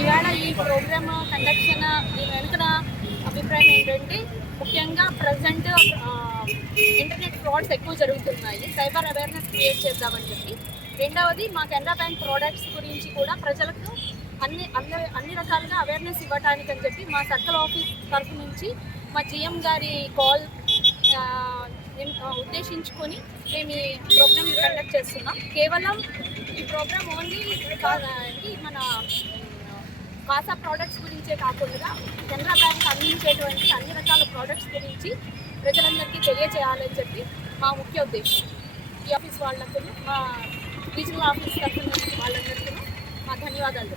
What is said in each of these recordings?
ఇవాళ ఈ programme conduction దీని వెనుకన అభిప్రాయం ఏంటంటే ముఖ్యంగా ప్రజెంట్ ఇంటర్నెట్ ఫ్రాడ్స్ ఎక్కువ జరుగుతున్నాయి, సైబర్ అవేర్నెస్ క్రియేట్ చేద్దామని చెప్పి. రెండవది మా కెనరా బ్యాంక్ ప్రోడక్ట్స్ గురించి కూడా ప్రజలకు అన్ని రకాలుగా అవేర్నెస్ ఇవ్వడానికి అని చెప్పి మా సర్కిల్ ఆఫీస్ తరఫు నుంచి మా జిఎం గారి కాల్ ఉద్దేశించుకొని మేము ఈ ప్రోగ్రామ్ కండక్ట్ చేస్తున్నాం. కేవలం ఈ ప్రోగ్రామ్ ఓన్లీ మన కాసా ప్రోడక్ట్స్ గురించే కాకుండా కెనరా బ్యాంక్ అందించేటువంటి అన్ని రకాల ప్రోడక్ట్స్ గురించి ప్రజలందరికీ తెలియజేయాలని చెప్పి మా ముఖ్య ఉద్దేశం. ఈ ఆఫీస్ వాళ్ళకు, మా రీజనల్ ఆఫీస్ తరఫున వాళ్ళందరికీ మా ధన్యవాదాలు.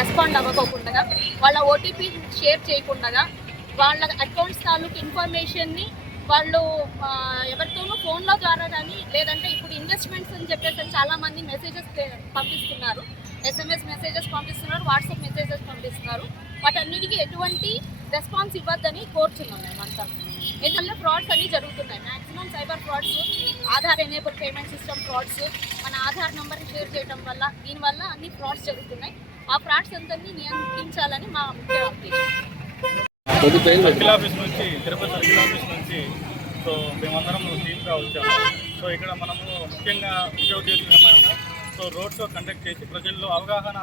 రెస్పాండ్ అవ్వకోకుండా, వాళ్ళ ఓటీపీ షేర్ చేయకుండా, వాళ్ళ అకౌంట్స్ తాలూకు ఇన్ఫర్మేషన్ని వాళ్ళు ఎవరితోనూ ఫోన్లో ద్వారా కానీ, లేదంటే ఇప్పుడు ఇన్వెస్ట్మెంట్స్ అని చెప్పేసి చాలామంది మెసేజెస్ పంపిస్తున్నారు, SMS మెసేజెస్ పంపిస్తున్నారు, వాట్సాప్ మెసేజెస్ పంపిస్తున్నారు. వాటన్నిటికీ ఎటువంటి రెస్పాన్స్ ఇవ్వద్దని కోరుతున్నాం మేమంతా. ఎందుకంటే ఫ్రాడ్స్ అన్నీ జరుగుతున్నాయి. Maximum cyber frauds, Aadhaar enable payment system frauds, మన ఆధార్ నెంబర్ని షేర్ చేయడం వల్ల, దీనివల్ల అన్ని ఫ్రాడ్స్ జరుగుతున్నాయి. ఆ ఫ్రాడ్స్ అందరినీ నియంత్రించాలని మా ముఖ్య ఉద్దేశం. సర్కిల్ ఆఫీస్ నుంచి, తిరుపతి సర్కిల్ ఆఫీస్ నుంచి సో మేమందరం టీమ్గా వచ్చాము. సో ఇక్కడ మనము ముఖ్యంగా ముఖ్య ఉద్దేశం ఏమైనా సో రోడ్ షో కండక్ట్ చేసి ప్రజల్లో అవగాహన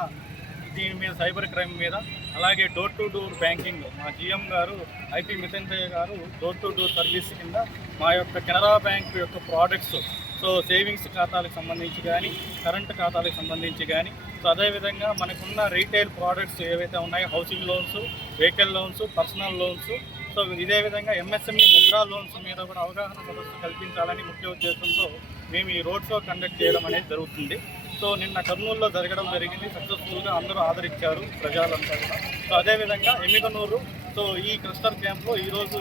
దీని మీద, సైబర్ క్రైమ్ మీద, అలాగే డోర్ టు డోర్ బ్యాంకింగ్ మా జిఎం గారు ఐపీ మిథంతయ్య గారు డోర్ టు డోర్ సర్వీస్ కింద మా యొక్క కెనరా బ్యాంక్ యొక్క ప్రోడక్ట్స్, సో సేవింగ్స్ ఖాతాలకు సంబంధించి కానీ, కరెంటు ఖాతాలకు సంబంధించి కానీ, సో అదేవిధంగా మనకున్న రీటైల్ ప్రోడక్ట్స్ ఏవైతే ఉన్నాయో, housing loans, vehicle loans, personal loans, so ఇదే విధంగా ఎంఎస్ఎంఈ ముద్రా లోన్స్ మీద కూడా అవగాహన సదస్సు కల్పించాలని ముఖ్య ఉద్దేశంతో మేము ఈ రోడ్ షో కండక్ట్ చేయడం అనేది జరుగుతుంది. సో నిన్న కర్నూలులో జరగడం జరిగింది, సక్సెస్ఫుల్గా అందరూ ఆదరించారు ప్రజలంతా కూడా. సో అదేవిధంగా ఎమ్మిగనూరు, సో ఈ క్లస్టర్ క్యాంప్లో ఈరోజు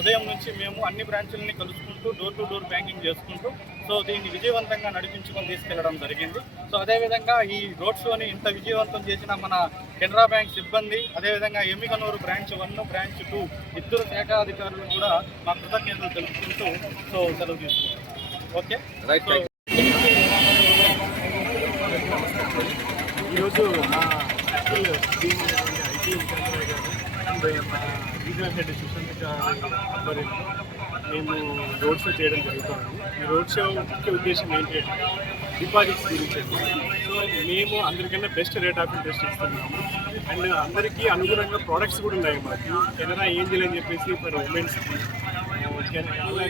ఉదయం నుంచి మేము అన్ని బ్రాంచులని కలుసుకుంటూ డోర్ టు డోర్ బ్యాంకింగ్ చేసుకుంటూ సో దీన్ని విజయవంతంగా నడిపించుకొని తీసుకెళ్లడం జరిగింది. సో అదేవిధంగా ఈ రోడ్ షోని ఇంత విజయవంతం చేసిన మన కెనరా బ్యాంక్ సిబ్బంది, అదేవిధంగా ఎమ్మిగనూరు బ్రాంచ్ 1, బ్రాంచ్ 2 ఇద్దరు శాఖాధికారులు కూడా మా కృతజ్ఞతలు తెలుపుకుంటూ సో సెలవు తీసుకుంటాం. Okay, right. ఈరోజు మా సర్కిల్ టీమ్ ఐటీ ఇంజనీర్ గారు అండ్ మా రీజనల్ హెడ్ సుశాంత్ ఆధ్వర్యంలో మేము రోడ్ షో చేయడం జరుగుతుంది. ఈ రోడ్ షో ముఖ్య ఉద్దేశం ఏంటి అంటే డిపాజిట్స్ గురించి. సో మేము అందరికన్నా బెస్ట్ రేట్ ఆఫ్ ఇంట్రెస్ట్ ఇస్తున్నాము అండ్ అందరికీ అనుగుణంగా ప్రోడక్ట్స్ కూడా ఉన్నాయి. మాకు కెనరా ఏంజిల్ అని చెప్పేసి ఫర్ ఉమెన్స్కి,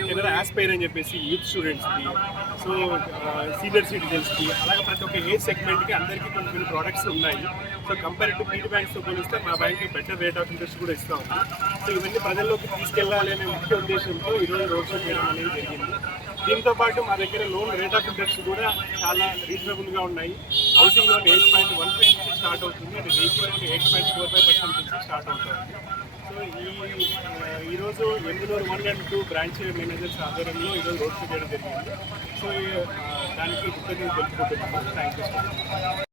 కెనరా ఆస్పైర్ అని చెప్పేసి యూత్ స్టూడెంట్స్కి, సో సీనియర్ సిటిజన్స్కి, అలాగే ప్రతి ఒక్క ఏజ్ సెగ్మెంట్కి అందరికీ కొన్ని ప్రోడక్ట్స్ ఉన్నాయి. సో కంపేర్ టు పీటీ బ్యాంక్స్తో పోలిస్తే మా బ్యాంక్కి బెటర్ రేట్ ఆఫ్ ఇంట్రెస్ట్ కూడా ఇస్తాము. సో ఇవన్నీ ప్రజల్లోకి తీసుకెళ్లాలి అనే ముఖ్య ఉద్దేశంతో ఈరోజు రోడ్ షో చేయడం అనేది జరిగింది. దీంతోపాటు మా దగ్గర లోన్ రేట్ ఆఫ్ ఇంట్రెస్ట్ కూడా చాలా రీజనబుల్గా ఉన్నాయి. హౌసింగ్ లోన్ 8.15 నుంచి స్టార్ట్ అవుతుంది, అది వెహికల్ లోన్ 8.45% నుంచి స్టార్ట్ అవుతుంది. సో ఈరోజు ఎమ్మిగనూరు 1 and 2 బ్రాంచ్ మేనేజర్స్ ఆధ్వర్యంలో ఈరోజు రోడ్ షో చేయడం జరిగింది. సో దానికి కృతజ్ఞతలు తెలుపుకుంటున్నాను. Thank you.